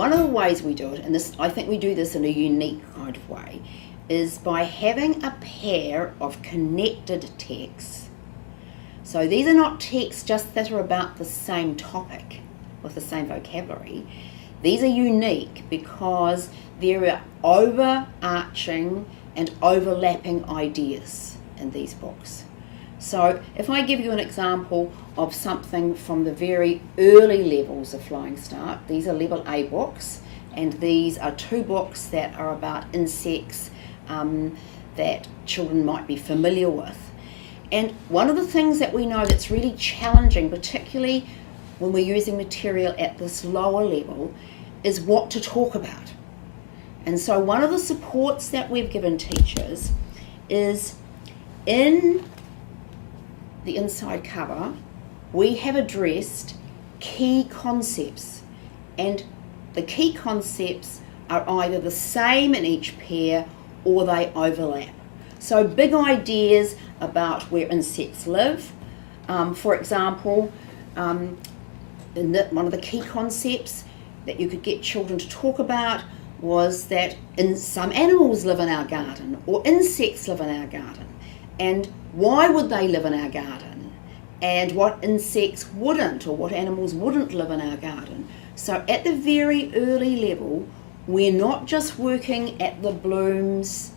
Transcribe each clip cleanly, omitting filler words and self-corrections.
one of the ways we do it, and this, I think we do this in a unique kind of way, is by having a pair of connected texts. So these are not texts just that are about the same topic with the same vocabulary. These are unique because there are overarching and overlapping ideas in these books. So if I give you an example of something from the very early levels of Flying Start, these are level A books, and these are 2 books that are about insects that children might be familiar with. And one of the things that we know that's really challenging, particularly when we're using material at this lower level, is what to talk about. And so one of the supports that we've given teachers is in the inside cover, we have addressed key concepts, and the key concepts are either the same in each pair or they overlap. So big ideas about where insects live. For example, one of the key concepts that you could get children to talk about was that some animals live in our garden, or insects live in our garden, and why would they live in our garden, and what insects wouldn't, or what animals wouldn't live in our garden. So at the very early level, we're not just working at the Bloom's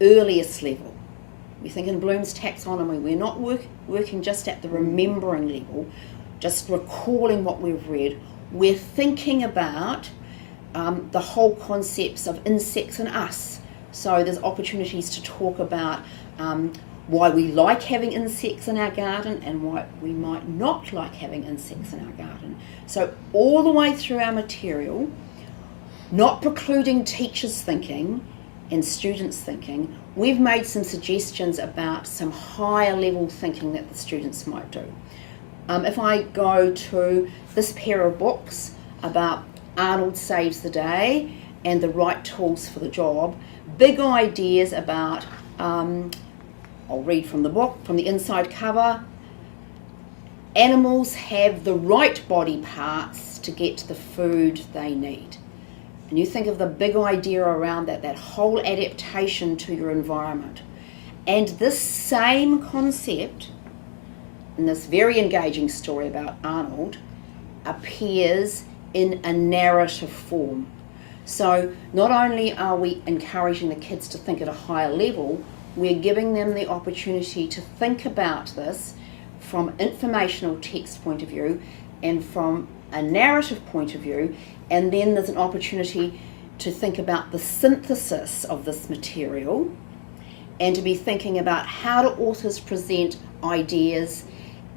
earliest level. We think in Bloom's taxonomy, we're not working just at the remembering level, just recalling what we've read. We're thinking about the whole concepts of insects and us. So there's opportunities to talk about why we like having insects in our garden and why we might not like having insects in our garden. So all the way through our material, not precluding teachers' thinking and students' thinking, we've made some suggestions about some higher level thinking that the students might do. If I go to this pair of books about Arnold Saves the Day and the right tools for the job, big ideas about, I'll read from the book, from the inside cover, animals have the right body parts to get the food they need. And you think of the big idea around that whole adaptation to your environment. And this same concept, in this very engaging story about Arnold, appears in a narrative form. So not only are we encouraging the kids to think at a higher level, we're giving them the opportunity to think about this from an informational text point of view and from a narrative point of view, and then there's an opportunity to think about the synthesis of this material and to be thinking about how do authors present ideas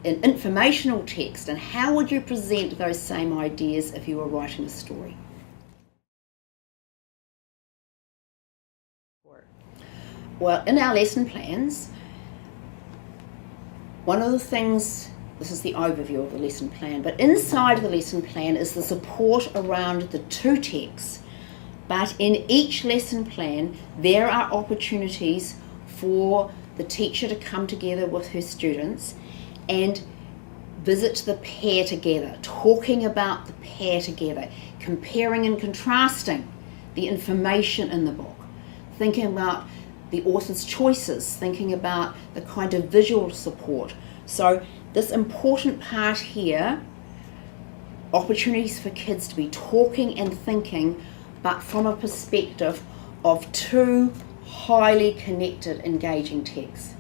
in informational text, and how would you present those same ideas if you were writing a story. Well, in our lesson plans, one of the things, this is the overview of the lesson plan, but inside the lesson plan is the support around the 2 texts. But in each lesson plan, there are opportunities for the teacher to come together with her students and visit the pair together, talking about the pair together, comparing and contrasting the information in the book, thinking about the author's choices, thinking about the kind of visual support. So this important part here, opportunities for kids to be talking and thinking, but from a perspective of 2 highly connected, engaging texts.